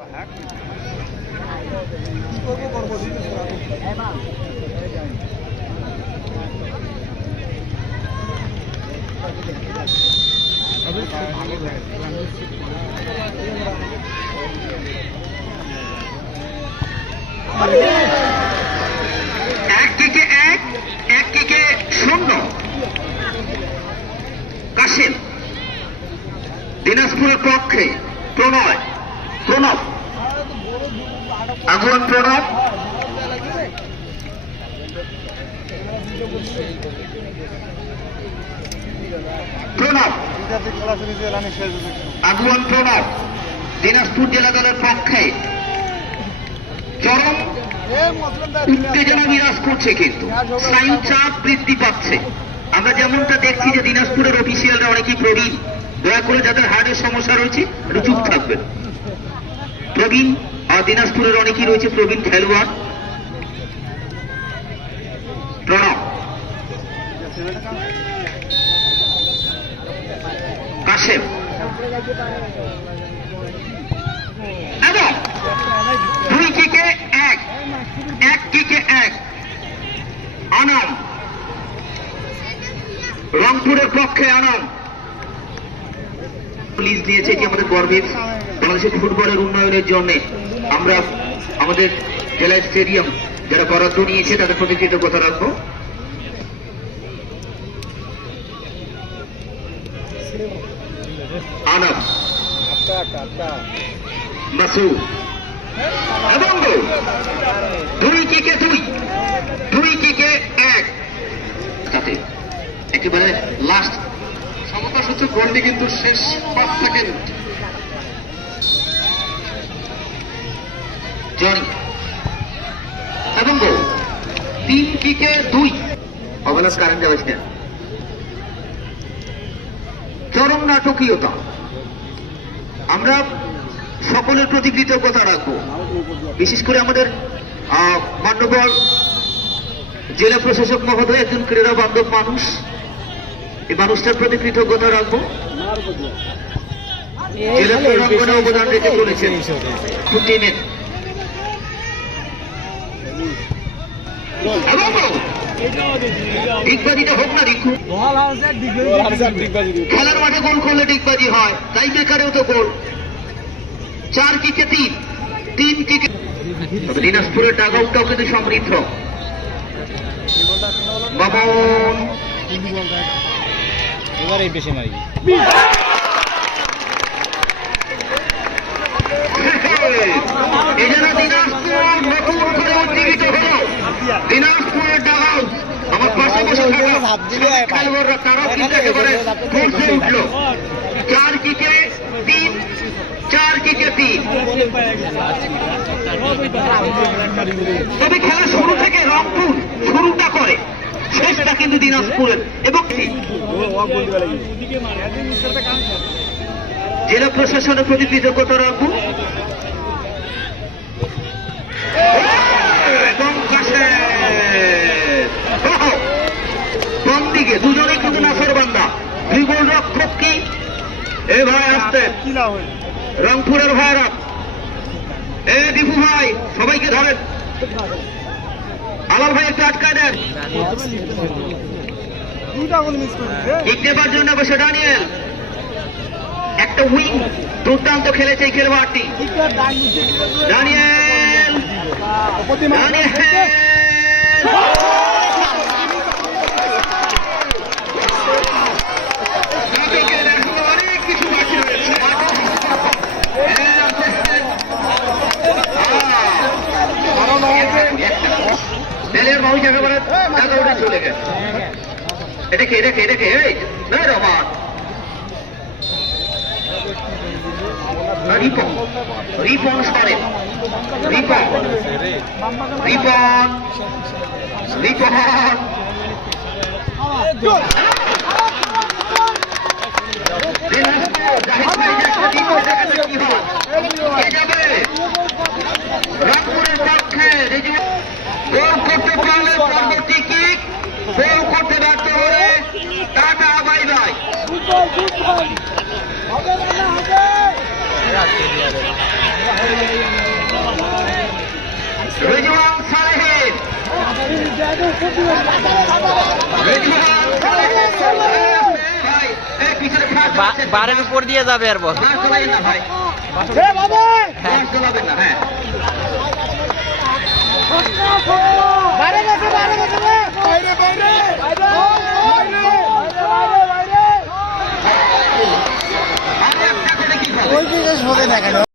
এক আগুন প্রণব আগুয়ান প্রণব দিনাজপুর জেলা দলের পক্ষে চরম উত্তেজনা বিরাজ করছে কিন্তু। স্নায়ু চাপ বৃদ্ধি পাচ্ছে। আমরা যেমনটা দেখছি যে দিনাজপুরের অফিসিয়ালরা অনেকেই প্রবীণ। দয়া করে যাদের হার্টের সমস্যা রয়েছে, একটু চুপ থাকবেন। প্রবীণ আর দিনাজপুরের অনেকেই রয়েছে প্রবীণ খেলোয়াড়। প্রণব। কাশেম। দুই কিকে এক এক কিকে এক। আনন্দ। রংপুরের পক্ষে আনন্দ। লিজ দিয়েছে এটি আমাদের গর্বের বাংলাদেশের ফুটবলের উন্নয়নের জন্য। আমরা আমাদের জেলা স্টেডিয়াম যারা বরাদ্দ নিয়েছে তাদের প্রতি কৃতজ্ঞতা রাখব। একেবারে লাস্ট সমতা সূচক গোলটি কিন্তু শেষ পাঁচ সেকেন্ড। জনি এবং গোল তিন কিকে দুই। অবলাস কারেন্ট যাওয়াজ না চরম নাটকীয়তা। আমরা সকলের প্রতি কৃতজ্ঞতা রাখব। বিশেষ করে আমাদের মান্যবর জেলা প্রশাসক মহোদয় একজন ক্রীড়া বান্ধব মানুষ। এই মানুষটার প্রতি কৃতজ্ঞতা রাখব। জেলা ক্রীড়াঙ্গনে অবদান রেখে চলেছেন। টিমের এবং গোল। ডিগবাজিটা হোক না রিকু খেলার মাঠে গোল করলে ডিগবাজি হয় তাই বেকারেও তো গোল চার কিকে তিন তিন কিকে দিনাজপুরের ডাগ কিন্তু সমৃদ্ধ এবার দিনাজপুরের ডাগ আমার পাশে বসে থাকা। খেলোয়াড়রা কিন্তু একেবারে গর্জে উঠল। চার কিকে তিন চার কিকে তিন। তবে খেলা শুরু থেকে রংপুর শুরুটা করে। শেষটা কিন্তু দিনাজপুরের। এবং জেলা প্রশাসনের প্রতি কৃতজ্ঞতা রাখব বাম দিকে দুজনেই কিন্তু নাসর বান্দা। দুই গোল রক্ষক কি? এ ভাই আসতে। রংপুরের ভাইরা। এ দীপু ভাই সবাইকে ধরেন। আলাল ভাই একটু আটকায় দেন। কিক নেবার জন্য বসে ডানিয়েল একটা উইং দুর্দান্ত খেলেছে এই খেলোয়াড়টি। ডানিয়েল ডানিয়েল তেলের বাবু একেবারে টাকা উঠে চলে গেছে। এটা কে এটা কে এটা কে? এই না রহমান রিপন রিপন সরেন রিপন রিপন রিপন। বারের উপর দিয়ে যাবে আর বল। দোলাবেন না ভাই